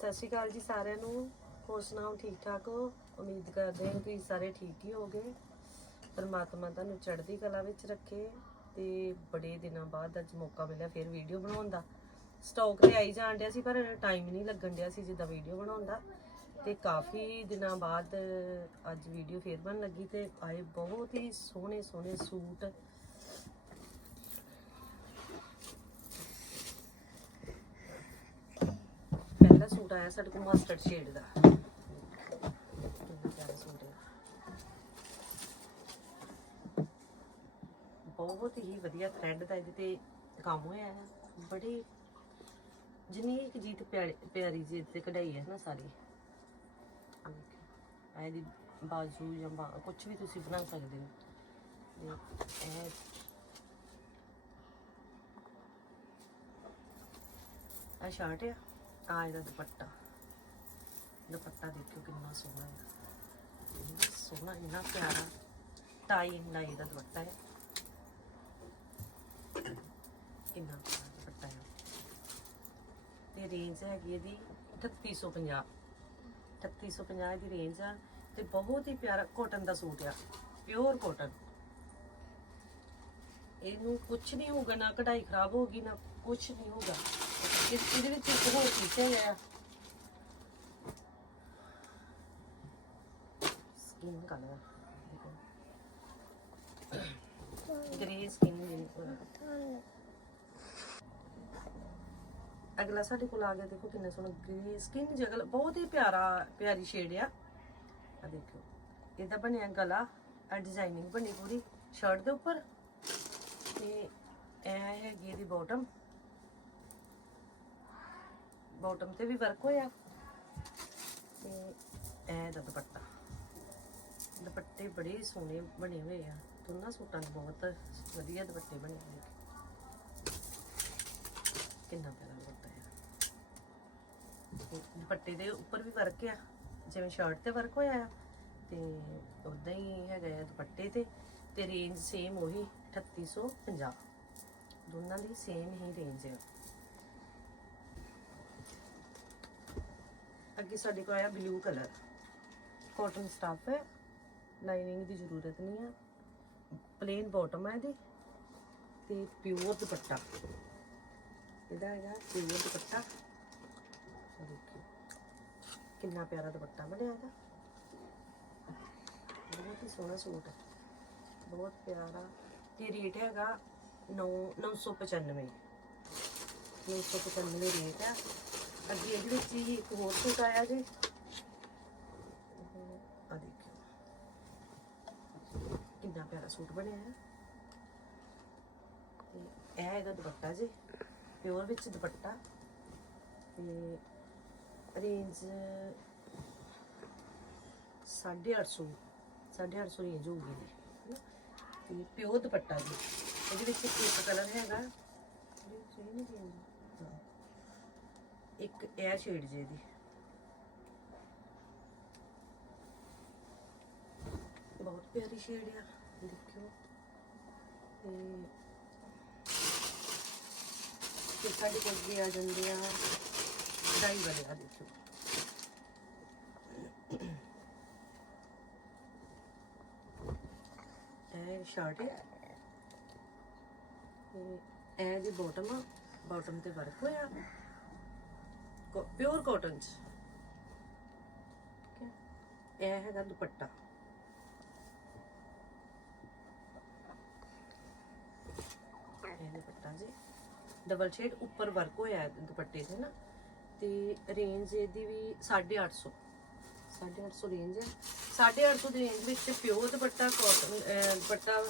ਸਤਿ ਸ਼੍ਰੀ ਅਕਾਲ ਜੀ ਸਾਰਿਆਂ ਨੂੰ। ਹੋਰ ਸੁਣਾਓ, ਠੀਕ ਠਾਕ ਹੋ? ਉਮੀਦ ਕਰਦੇ ਹਾਂ ਤੁਸੀਂ ਸਾਰੇ ਠੀਕ ਹੀ ਹੋਗੇ ਪਰਮਾਤਮਾ ਤੁਹਾਨੂੰ ਚੜ੍ਹਦੀ ਕਲਾ ਵਿੱਚ ਰੱਖੇ ਤੇ ਬੜੇ ਦਿਨਾਂ ਬਾਅਦ ਅੱਜ ਮੌਕਾ ਮਿਲਿਆ ਫਿਰ ਵੀਡੀਓ ਬਣਾਉਣ ਦਾ। ਸਟਾਕ ਤੇ ਆਈ ਜਾਣ ਡਿਆ ਸੀ, ਪਰ ਟਾਈਮ ਨਹੀਂ ਲੱਗਣ ਡਿਆ ਸੀ ਜਿੱਦਾਂ ਵੀਡੀਓ ਬਣਾਉਣ ਦਾ। ਤੇ ਕਾਫੀ ਦਿਨਾਂ ਬਾਅਦ ਅੱਜ ਵੀਡੀਓ ਫੇਰ ਬਣ ਲੱਗੀ ਤੇ ਆਏ ਬਹੁਤ ਹੀ ਸੋਹਣੇ ਸੋਹਣੇ ਸੂਟ ਸੂਟ ਆਇਆ ਸਾਡੇ ਕੋਲ ਮਸਟਰਡ ਸ਼ੇਡ ਦਾ। ਬਹੁਤ ਹੀ ਵਧੀਆ ਥ੍ਰੈਡ ਦਾ ਇਹਦੇ ਤੇ ਕੰਮ ਹੋਇਆ ਹੈ। ਬੜੀ ਜਿੰਨੀ ਇੱਕ ਜੀਤ ਪਿਆਰੀ ਜੀ ਤੇ ਕਢਾਈ ਹੈ ਨਾ ਸਾਰੀ। ਇਹਦੀ ਬਾਜੂ ਜਾਂ ਕੁਝ ਵੀ ਤੁਸੀਂ ਬਣਾ ਸਕਦੇ ਹੋ। ਇਹ ਆ ਸ਼ਰਟ ਆ। ਆ ਇਹਦਾ ਦੁਪੱਟਾ। ਦੁਪੱਟਾ ਦੇਖਿਓ ਕਿੰਨਾ ਸੋਹਣਾ ਹੈ। ਇੰਨਾ ਸੋਹਣਾ, ਇੰਨਾ ਪਿਆਰਾ। ਟਾਈ ਇੰਨਾ ਇਹਦਾ ਦੁਪੱਟਾ ਹੈ। ਕਿੰਨਾ ਪਿਆਰਾ ਦੁਪੱਟਾ ਹੈ। ਤੇ ਰੇਂਜ ਹੈਗੀ ਇਹਦੀ 3850 3850 ਦੀ ਰੇਂਜ ਆ ਤੇ ਬਹੁਤ ਹੀ ਪਿਆਰਾ ਕਾਟਨ ਦਾ ਸੂਟ ਆ। ਪਿਓਰ ਕਾਟਨ ਇਹਨੂੰ ਕੁਝ ਨਹੀਂ ਹੋਊਗਾ, ਨਾ ਕਢਾਈ ਖਰਾਬ ਹੋਗੀ ਨਾ ਕੁਝ ਨਹੀਂ ਹੋਊਗਾ। ਇਸ ਇਹਦੇ ਵਿੱਚ ਇੱਕ ਹੋਰ ਫੀਚਰ ਹੈ ਸਕਿਨ ਕਲਰ ਗ੍ਰੇ ਸਕਿਨ ਅਗਲਾ ਸਾਡੇ ਕੋਲ ਆ ਗਿਆ, ਦੇਖੋ ਕਿੰਨਾ ਸੋਹਣਾ ਗ੍ਰੇ ਸਕਿਨ ਜਗਲ, ਬਹੁਤ ਹੀ ਪਿਆਰਾ, ਪਿਆਰੀ ਸ਼ੇਡ ਆ। ਆ ਦੇਖੋ ਇਹਦਾ ਬਣਿਆ ਗਲਾ ਆ ਡਿਜ਼ਾਈਨਿੰਗ ਬਣੀ ਪੂਰੀ ਸ਼ਰਟ ਦੇ ਉੱਪਰ। ਤੇ ਇਹ ਹੈਗੀ ਇਹਦੀ ਬਾਟਮ ਬਾਟਮ ਤੇ ਵੀ ਵਰਕ ਹੋਇਆ। ਤੇ ਇਹ ਦਾ ਦੁਪੱਟਾ। ਦੁਪੱਟੇ ਬੜੇ ਸੋਹਣੇ ਬਣੇ ਹੋਏ ਆ। ਦੋਨਾਂ ਸੂਟਾਂ ਦੇ ਬਹੁਤ ਵਧੀਆ ਦੁਪੱਟੇ ਬਣੇ ਹੋਏ ਕਿੰਨਾ ਪਿਆਰਾ ਦੁਪੱਟਾ ਹੈ ਦੁਪੱਟੇ ਦੇ ਉੱਪਰ ਵੀ ਵਰਕ ਆ। ਜਿਵੇਂ ਸ਼ਰਟ ਤੇ ਵਰਕ ਹੋਇਆ ਆ, ਤੇ ਉਦਾਂ ਹੀ ਹੈਗਾ ਆ ਦੁਪੱਟੇ ਤੇ। ਤੇ ਰੇਂਜ ਸੇਮ ਉਹੀ 3850 ਦੋਨਾਂ ਦੀ ਸੇਮ ਹੀ ਰੇਂਜ ਹੈ ਅੱਗੇ ਸਾਡੇ ਕੋਲ ਆਇਆ ਬਲੂ ਕਲਰ ਕਾਟਨ ਸਟਫ ਹੈ। ਲਾਈਨਿੰਗ ਦੀ ਜ਼ਰੂਰਤ ਨਹੀਂ ਹੈ। ਪਲੇਨ ਬਾਟਮ ਹੈ ਇਹਦੀ। ਤੇ ਪਿਓਰ ਦੁਪੱਟਾ। ਇਹਦਾ ਹੈਗਾ ਪਿਓਰ ਦੁਪੱਟਾ। ਆਹ ਕਿੰਨਾ ਪਿਆਰਾ ਦੁਪੱਟਾ ਬਣਿਆ ਇਹਦਾ। ਬਹੁਤ ਹੀ ਸੋਹਣਾ ਸੂਟ ਹੈ। ਬਹੁਤ ਪਿਆਰਾ। ਤੇ ਰੇਟ ਹੈਗਾ 9 995 995 ਰੇਟ ਹੈ। ਅੱਗੇ ਇਹਦੇ ਵਿੱਚ ਹੀ ਇੱਕ ਹੋਰ ਸੂਟ ਆਇਆ ਜੀ। ਆ ਦੇਖਿਓ। ਕਿੰਨਾ ਪਿਆਰਾ ਸੂਟ ਬਣਿਆ ਹੈ। ਤੇ ਇਹ ਇਹਦਾ ਦੁਪੱਟਾ ਜੀ ਪਿਓਰ ਵਿੱਚ ਦੁਪੱਟਾ। ਤੇ ਰੇਂਜ 850 850 ਰੇਂਜ ਹੋਊਗੀ ਜੀ ਹਨਾ? ਤੇ ਪਿਓਰ ਦੁਪੱਟਾ ਜੀ। ਇਹਦੇ ਵਿੱਚ ਇੱਕ ਕਲਰ ਹੈਗਾ। ਇਹਦੇ ਇਹ ਨਹੀਂ range, ਹਾਂ। ਇੱਕ ਇਹ ਸ਼ੇਡ ਜੀ ਦੀ। ਬਹੁਤ ਪਿਆਰੀ ਸ਼ੇਡ ਆ। ਦੇਖਿਓ। ਤੇ ਤੇ ਸਾਡੇ ਕੋਲ ਵੀ ਆ ਜਾਂਦੇ ਆ, ਡਾਈ ਵਾਲੇ ਆ ਦੇਖਿਓ। ਇਹ ਸ਼ਰਟ ਹੈ ਇਹ ਦੀ ਬਾਟਮ ਆ ਬਾਟਮ ਤੇ ਵਰਕ ਹੋਇਆ। ਪਿਓਰ ਕਾਟਨ ਚ। ਇਹ ਹੈਗਾ ਦੁਪੱਟਾ। ਇਹ ਦੁਪੱਟਾ ਜੀ। ਡਬਲ ਸ਼ੇਡ ਉੱਪਰ ਵਰਕ ਹੋਇਆ ਹੈ ਦੁਪੱਟੇ ਤੇ ਨਾ। ਤੇ ਰੇਂਜ ਇਹਦੀ ਵੀ 850 850 ਰੇਂਜ ਹੈ। 850 ਦੀ ਰੇਂਜ ਵਿੱਚ ਪਿਓਰ ਦੁਪੱਟਾ ਕਾਟਨ ਦੁਪੱਟਾ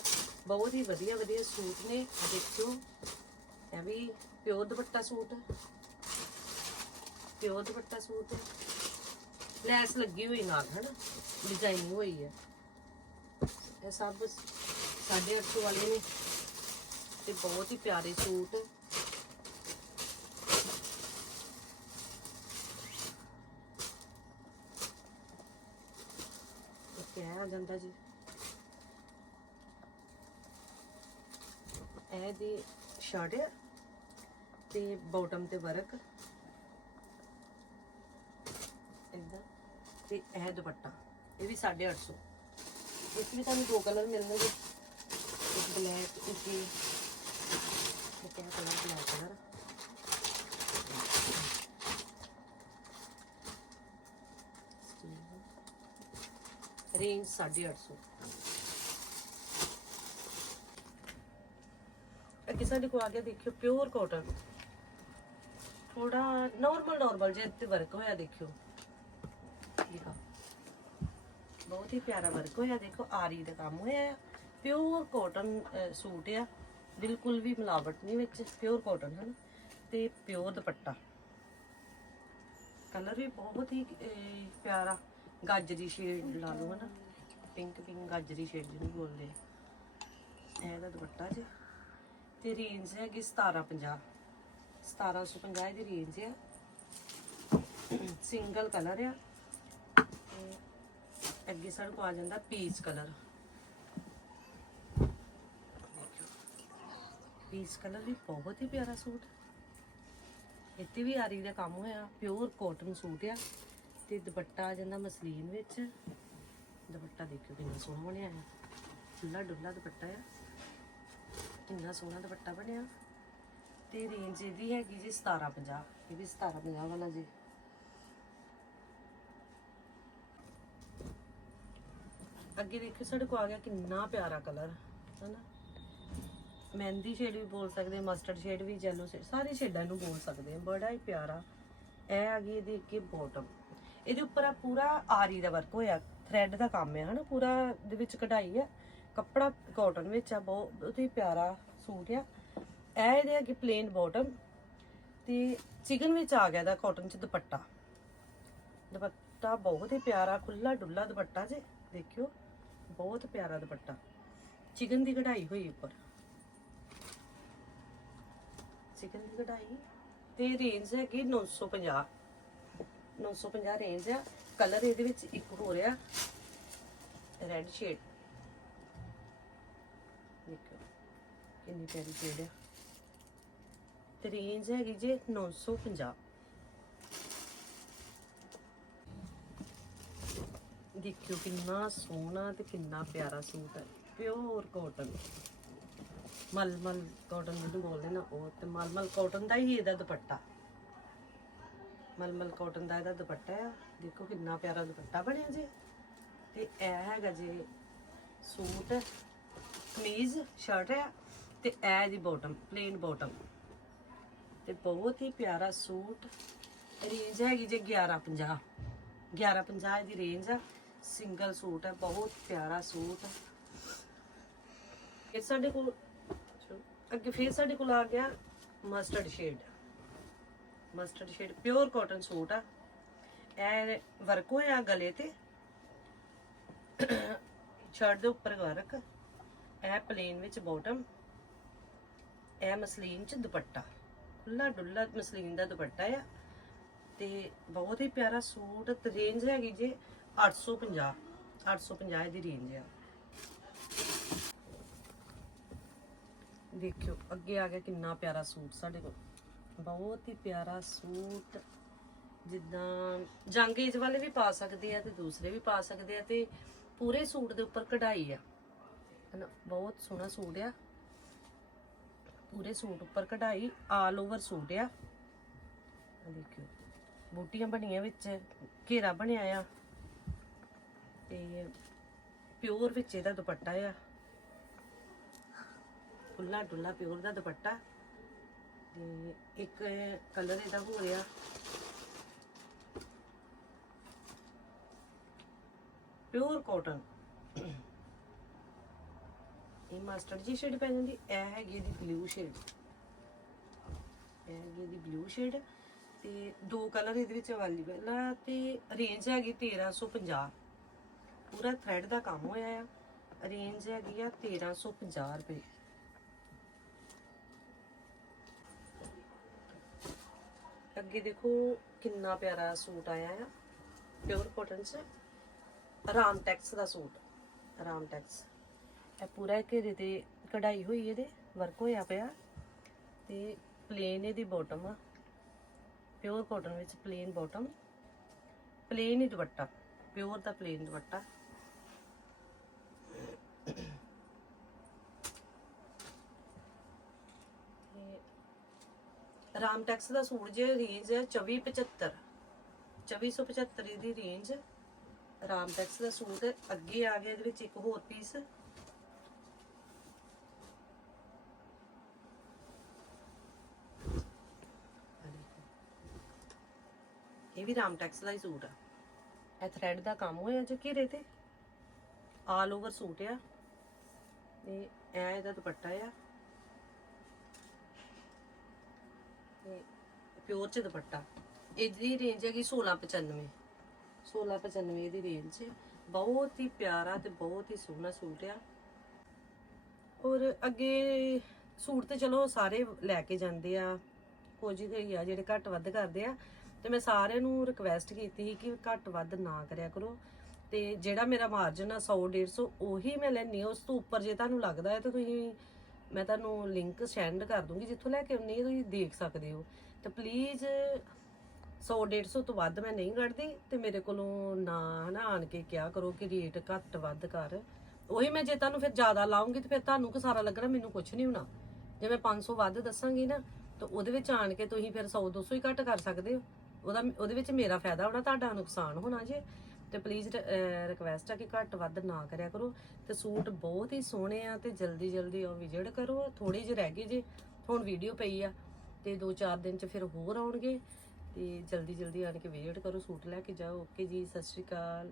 ਬਹੁਤ ਹੀ ਵਧੀਆ ਵਧੀਆ ਸੂਟ ਨੇ। ਦੇਖਿਓ। ਇਹ ਵੀ ਪਿਓਰ ਦੁਪੱਟਾ ਸੂਟ ਹੈ। Pure dupatta suit. ਹੈ ਲੈਸ ਲੱਗੀ ਹੋਈ ਨਾਲ, ਹਨਾ? ਡਿਜ਼ਾਈਨਿੰਗ ਹੋਈ ਹੈ ਇਹ ਸਭ 850 ਵਾਲੇ ਨੇ। ਤੇ ਬਹੁਤ ਹੀ ਪਿਆਰੇ ਸੂਟ। ਇੱਕ ਆ ਜਾਂਦਾ ਜੀ। ਇਹ ਦੀ ਸ਼ਰਟ ਹੈ ਤੇ ਬਾਟਮ ਤੇ ਵਰਕ ਤੇ ਇਹ ਦੁਪੱਟਾ, ਇਹ ਵੀ 850 ਇਸ ਵੀ ਤੁਹਾਨੂੰ ਦੋ ਕਲਰ ਮਿਲਣਗੇ। ਇੱਕ ਬਲੈਕ, ਇੱਕ ਇਹ। ਇੱਕ ਕਲਰ, ਬਲੈਕ ਕਲਰ। ਰੇਂਜ 850 ਅੱਗੇ ਸਾਡੇ ਕੋਲ ਆ ਗਿਆ, ਦੇਖਿਓ ਪਿਓਰ ਕਾਟਨ ਥੋੜਾ ਨਾਰਮਲ ਨਾਰਮਲ ਜੇ ਤੇ ਵਰਕ ਹੋਇਆ, ਦੇਖਿਓ। ਦੇਖੋ ਬਹੁਤ ਹੀ ਪਿਆਰਾ ਵਰਕ ਹੋਇਆ। ਦੇਖੋ, ਆਰੀ ਦਾ ਕੰਮ ਹੋਇਆ ਆ। ਪਿਓਰ ਕਾਟਨ ਸੂਟ ਆ। ਬਿਲਕੁਲ ਵੀ ਮਿਲਾਵਟ ਨਹੀਂ ਵਿੱਚ। ਪਿਓਰ ਕਾਟਨ ਹਨ? ਤੇ ਪਿਓਰ ਦੁਪੱਟਾ। ਕਲਰ ਵੀ ਬਹੁਤ ਹੀ ਪਿਆਰਾ। ਗਾਜਰੀ ਸ਼ੇਡ ਲਾ ਲਓ, ਹਨਾ? ਪਿੰਕ ਪਿੰਕ ਗਾਜਰੀ ਸ਼ੇਡ ਜਿਹਨੂੰ ਬੋਲਦੇ ਇਹਦਾ ਦੁਪੱਟਾ ਜੀ। ਤੇ ਰੇਂਜ ਹੈਗੀ 1750 1750 ਦੀ ਰੇਂਜ ਆ। ਸਿੰਗਲ ਕਲਰ ਆ। ਤੇ ਅੱਗੇ ਸਾਡੇ ਕੋਲ ਆ ਜਾਂਦਾ ਪੀਚ ਕਲਰ। ਪੀਚ ਕਲਰ ਵੀ ਬਹੁਤ ਹੀ ਪਿਆਰਾ ਸੂਟ। ਇੱਥੇ ਵੀ ਆਰੀ ਦਾ ਕੰਮ ਹੋਇਆ ਪਿਓਰ ਕਾਟਨ ਸੂਟ ਆ। ਤੇ ਦੁਪੱਟਾ ਆ ਜਾਂਦਾ ਮਸਲੀਨ ਵਿੱਚ। ਦੁਪੱਟਾ ਦੇਖਿਓ ਕਿੰਨਾ ਸੋਹਣਾ ਬਣਿਆ ਹੈ ਖੁੱਲਾ ਡੁੱਲਾ ਦੁਪੱਟਾ ਆ। ਕਿੰਨਾ ਸੋਹਣਾ ਦੁਪੱਟਾ ਬਣਿਆ। ਤੇ ਰੇਂਜ ਇਹਦੀ ਹੈਗੀ ਜੀ 1750 ਇਹ ਵੀ 1750 ਵਾਲਾ ਜੀ। ਅੱਗੇ ਦੇਖੋ, ਸਾਡੇ ਕੋਲ ਆ ਗਿਆ ਕਿੰਨਾ ਪਿਆਰਾ ਕਲਰ, ਹਨਾ? ਮਹਿੰਦੀ ਸ਼ੇਡ ਵੀ ਬੋਲ ਸਕਦੇ ਮਸਟਰਡ ਸ਼ੇਡ ਵੀ ਯੈਲੋ ਸ਼ੇਡ ਸਾਰੀ ਸ਼ੇਡਾਂ ਨੂੰ ਬੋਲ ਸਕਦੇ ਆ, ਬੜਾ ਹੀ ਪਿਆਰਾ। ਇਹ ਆ ਗਈ ਇਹਦੀ ਅੱਗੇ ਬਾਟਮ ਇਹਦੇ ਉੱਪਰ ਆ ਪੂਰਾ ਆਰੀ ਦਾ ਵਰਕ ਹੋਇਆ ਥ੍ਰੈਡ ਦਾ ਕੰਮ ਹੈ ਹਨਾ? ਪੂਰਾ ਦੇ ਵਿੱਚ ਕਢਾਈ ਆ, ਕੱਪੜਾ ਕਾਟਨ ਵਿੱਚ ਆ, ਬਹੁਤ ਬਹੁਤ ਹੀ ਪਿਆਰਾ ਸੂਟ ਆ। ਇਹ ਇਹਦੇ ਅੱਗੇ ਪਲੇਨ ਬਾਟਮ ਤੇ ਚਿਕਨ ਵਿੱਚ ਆ ਗਿਆ ਦਾ ਕਾਟਨ ਚ ਦੁਪੱਟਾ। ਦੁਪੱਟਾ ਬਹੁਤ ਹੀ ਪਿਆਰਾ ਖੁੱਲਾ ਡੁੱਲਾ ਦੁਪੱਟਾ ਜੇ, ਦੇਖਿਓ। ਬਹੁਤ ਪਿਆਰਾ ਦੁਪੱਟਾ। ਚਿਕਨ ਦੀ ਕਢਾਈ ਹੋਈ ਉੱਪਰ। ਚਿਕਨ ਦੀ ਕਢਾਈ ਤੇ ਰੇਂਜ ਹੈਗੀ 950 950 ਰੇਂਜ ਆ। ਕਲਰ ਇਹਦੇ ਵਿੱਚ ਇੱਕ ਹੋ ਰਿਹਾ ਰੈੱਡ ਸ਼ੇਡ ਦੇਖੋ ਕਿੰਨੀ ਪਿਆਰੀ ਸ਼ੇਡ ਆ। ਤੇ ਰੇਂਜ ਹੈਗੀ ਜੇ 950 ਦੇਖਿਓ ਕਿੰਨਾ ਸੋਹਣਾ ਤੇ ਕਿੰਨਾ ਪਿਆਰਾ ਸੂਟ ਹੈ। ਪਿਓਰ ਕਾਟਨ ਮਲਮਲ ਕਾਟਨ ਜਿਹਨੂੰ ਬੋਲਦੇ ਨਾ ਉਹ ਤੇ ਮਲਮਲ ਕਾਟਨ ਦਾ ਹੀ ਇਹਦਾ ਦੁਪੱਟਾ। ਮਲਮਲ ਕਾਟਨ ਦਾ ਇਹਦਾ ਦੁਪੱਟਾ ਆ। ਦੇਖੋ ਕਿੰਨਾ ਪਿਆਰਾ ਦੁਪੱਟਾ ਬਣਿਆ ਜੀ। ਤੇ ਇਹ ਹੈਗਾ ਜੀ ਸੂਟ, ਕਮੀਜ਼ ਸ਼ਰਟ ਹੈ ਤੇ ਇਹ ਜੀ ਬਾਟਮ ਪਲੇਨ ਬਾਟਮ ਤੇ ਬਹੁਤ ਹੀ ਪਿਆਰਾ ਸੂਟ। ਰੇਂਜ ਹੈਗੀ ਜੇ 1150 1150 ਦੀ ਰੇਂਜ ਆ। ਸਿੰਗਲ ਸੂਟ ਹੈ, ਬਹੁਤ ਪਿਆਰਾ ਸੂਟ। ਇਹ ਸਾਡੇ ਕੋਲ, ਅੱਗੇ ਫਿਰ ਸਾਡੇ ਕੋਲ ਆ ਗਿਆ mustard shade mustard shade pure cotton suit ਆ। ਇਹ ਵਰਕ ਹੋਇਆ ਗਲੇ ਤੇ। ਸ਼ਰਟ ਦੇ ਉੱਪਰ ਵਰਕ ਇਹ ਪਲੇਨ ਵਿੱਚ ਬਾਟਮ ਇਹ ਮਸਲੀਨ ਚ ਦੁਪੱਟਾ। ਖੁੱਲਾ ਡੁੱਲਾ ਮਸਲੀਨ ਦਾ ਦੁਪੱਟਾ ਆ। ਤੇ ਬਹੁਤ ਹੀ ਪਿਆਰਾ ਸੂਟ, ਤੇ ਰੇਂਜ ਹੈਗੀ ਜੇ 850 850 ਦੀ ਰੇਂਜ ਆ। ਦੇਖਿਓ, ਅੱਗੇ ਆ ਗਿਆ ਕਿੰਨਾ ਪਿਆਰਾ ਸੂਟ ਸਾਡੇ ਕੋਲ। ਬਹੁਤ ਹੀ ਪਿਆਰਾ ਸੂਟ। ਜਿੱਦਾਂ ਜੰਗ ਏਜ ਵਾਲੇ ਵੀ ਪਾ ਸਕਦੇ ਆ ਤੇ ਦੂਸਰੇ ਵੀ ਪਾ ਸਕਦੇ ਆ ਤੇ ਪੂਰੇ ਸੂਟ ਦੇ ਉੱਪਰ ਕਢਾਈ ਆ। ਹਨਾ, ਬਹੁਤ ਸੋਹਣਾ ਸੂਟ ਆ। ਪੂਰੇ ਸੂਟ ਉੱਪਰ ਕਢਾਈ ਆਲ ਓਵਰ ਸੂਟ ਆ। ਦੇਖਿਓ, ਬੂਟੀਆਂ ਬਣੀਆਂ ਵਿੱਚ, ਘੇਰਾ ਬਣਿਆ ਆ। ਤੇ ਪਿਓਰ ਵਿੱਚ ਇਹਦਾ ਦੁਪੱਟਾ ਆ। ਖੁੱਲਾ ਡੁੱਲਾ ਪਿਓਰ ਦਾ ਦੁਪੱਟਾ। ਤੇ ਇੱਕ ਕਲਰ ਇਹਦਾ ਹੋ ਰਿਹਾ ਪਿਓਰ ਕਾਟਨ। ਇਹ ਮਾਸਟਰਡ ਜੀ ਸ਼ੇਡ ਪੈ ਜਾਂਦੀ, ਇਹ ਹੈਗੀ ਇਹਦੀ ਬਲੂ ਸ਼ੇਡ ਇਹ ਹੈਗੀ ਇਹਦੀ ਬਲੂ ਸ਼ੇਡ ਤੇ ਦੋ ਕਲਰ ਇਹਦੇ ਵਿੱਚ ਅਵੇਲੇਬਲ ਆ ਤੇ ਰੇਂਜ ਹੈਗੀ 1350 ਪੂਰਾ ਥ੍ਰੈਡ ਦਾ ਕੰਮ ਹੋਇਆ ਆ। ਰੇਂਜ ਹੈਗੀ ਆ 1350 ਰੁਪਏ। ਅੱਗੇ ਦੇਖੋ ਕਿੰਨਾ ਪਿਆਰਾ ਸੂਟ ਆਇਆ ਆ। ਪਿਓਰ ਕਾਟਨ ਚ। ਰਾਮ ਟੈਕਸ ਦਾ ਸੂਟ। ਰਾਮ ਟੈਕਸ ਇਹ ਪੂਰਾ ਘੇਰੇ ਤੇ ਕਢਾਈ ਹੋਈ ਇਹਦੇ ਵਰਕ ਹੋਇਆ ਪਿਆ। ਤੇ ਪਲੇਨ ਇਹਦੀ ਬਾਟਮ ਆ। ਪਿਓਰ ਕਾਟਨ ਵਿੱਚ ਪਲੇਨ ਬਾਟਮ ਪਲੇਨ ਹੀ ਦੁਪੱਟਾ। ਪਿਓਰ ਦਾ ਪਲੇਨ ਦੁਪੱਟਾ ਤੇ ਰਾਮਟੈਕਸ ਦਾ ਸੂਟ ਜੇ ਰੇਂਜ ਹੈ 2475 2475 ਦੀ ਰੇਂਜ ਰਾਮਟੈਕਸ ਦਾ ਸੂਟ ਅੱਗੇ ਆ ਗਿਆ ਇਹਦੇ ਵਿੱਚ ਇੱਕ ਹੋਰ ਪੀਸ ਇਹ ਵੀ ਰਾਮਟੈਕਸ ਦਾ ਹੀ ਸੂਟ ਆ। ਇਹ ਥ੍ਰੈਡ ਦਾ ਕੰਮ ਹੋਇਆ ਜੋ ਘੇਰੇ ਤੇ। ਆਲ ਓਵਰ ਸੂਟ ਆ। ਤੇ ਇਹ ਇਹਦਾ ਦੁਪੱਟਾ ਆ ਤੇ ਪਿਓਰ ਚ ਦੁਪੱਟਾ। ਇਹਦੀ ਰੇਂਜ ਹੈਗੀ 1695 1695 ਇਹਦੀ ਰੇਂਜ 'ਚ ਬਹੁਤ ਹੀ ਪਿਆਰਾ ਤੇ ਬਹੁਤ ਹੀ ਸੋਹਣਾ ਸੂਟ ਆ। ਔਰ ਅੱਗੇ ਸੂਟ ਤੇ ਚਲੋ ਸਾਰੇ ਲੈ ਕੇ ਜਾਂਦੇ ਆ। ਕੁਝ ਹੀ ਆ ਜਿਹੜੇ ਘੱਟ ਵੱਧ ਕਰਦੇ ਆ। ਤੇ ਮੈਂ ਸਾਰਿਆਂ ਨੂੰ ਰਿਕਵੈਸਟ ਕੀਤੀ ਸੀ ਕਿ ਘੱਟ ਵੱਧ ਨਾ ਕਰਿਆ ਕਰੋ। ਤੇ ਜਿਹੜਾ ਮੇਰਾ ਮਾਰਜਨ ਆ 100 150 ਉਹੀ ਮੈਂ ਲੈਣੀ ਉਸ ਤੋਂ ਉੱਪਰ ਜੇ ਤੁਹਾਨੂੰ ਲੱਗਦਾ ਹੈ ਤਾਂ ਤੁਸੀਂ ਮੈਂ ਤੁਹਾਨੂੰ ਲਿੰਕ ਸੈਂਡ ਕਰ ਦੂੰਗੀ, ਜਿੱਥੋਂ ਲੈ ਕੇ ਆਉਣੀ ਹੈ ਤੁਸੀਂ ਦੇਖ ਸਕਦੇ ਹੋ। ਤੇ ਪਲੀਜ਼ 100 150 ਤੋਂ ਵੱਧ ਮੈਂ ਨਹੀਂ ਕੱਢਦੀ, ਤੇ ਮੇਰੇ ਕੋਲੋਂ ਨਾ ਹਨਾ ਆਣ ਕੇ ਕਿਹਾ ਕਰੋ ਕਿ ਰੇਟ ਘੱਟ ਵੱਧ ਕਰ। ਉਹੀ ਮੈਂ ਜੇ ਤੁਹਾਨੂੰ ਫਿਰ ਜ਼ਿਆਦਾ ਲਾਉਂਗੀ, ਤੇ ਫਿਰ ਤੁਹਾਨੂੰ ਕਿ ਸਾਰਾ ਲੱਗਣਾ, ਮੈਨੂੰ ਕੁਝ ਨਹੀਂ ਹੋਣਾ। ਜੇ ਮੈਂ 500 ਵੱਧ ਦੱਸਾਂਗੀ ਨਾ, ਤਾਂ ਉਹਦੇ ਵਿੱਚ ਆਣ ਕੇ ਤੁਸੀਂ ਫਿਰ 100 200 ਹੀ ਘੱਟ ਕਰ ਸਕਦੇ ਹੋ। ਉਹਦਾ, ਉਹਦੇ ਵਿੱਚ ਮੇਰਾ ਫਾਇਦਾ ਹੋਣਾ, ਤੁਹਾਡਾ ਨੁਕਸਾਨ ਹੋਣਾ ਜੇ। ਤੇ ਪਲੀਜ਼ ਰਿਕਵੈਸਟ ਆ ਕਿ ਘੱਟ ਵੱਧ ਨਾ ਕਰਿਆ ਕਰੋ ਤੇ ਸੂਟ ਬਹੁਤ ਹੀ ਸੋਹਣੇ ਆ ਤੇ ਜਲਦੀ ਜਲਦੀ ਉਹ ਵਿਜਿਟ ਕਰੋ ਥੋੜੇ ਜਿਹੇ ਰਹਿ ਗਏ ਜੇ, ਹੁਣ ਵੀਡੀਓ ਪਈ ਆ ਤੇ 2-4 ਦਿਨ ਚ ਫਿਰ ਹੋਰ ਆਉਣਗੇ ਤੇ ਜਲਦੀ ਜਲਦੀ ਆਣ ਕੇ ਵਿਜ਼ਿਟ ਕਰੋ, ਸੂਟ ਲੈ ਕੇ ਜਾਓ ਓਕੇ ਜੀ, ਸਤਿ ਸ਼੍ਰੀ ਅਕਾਲ।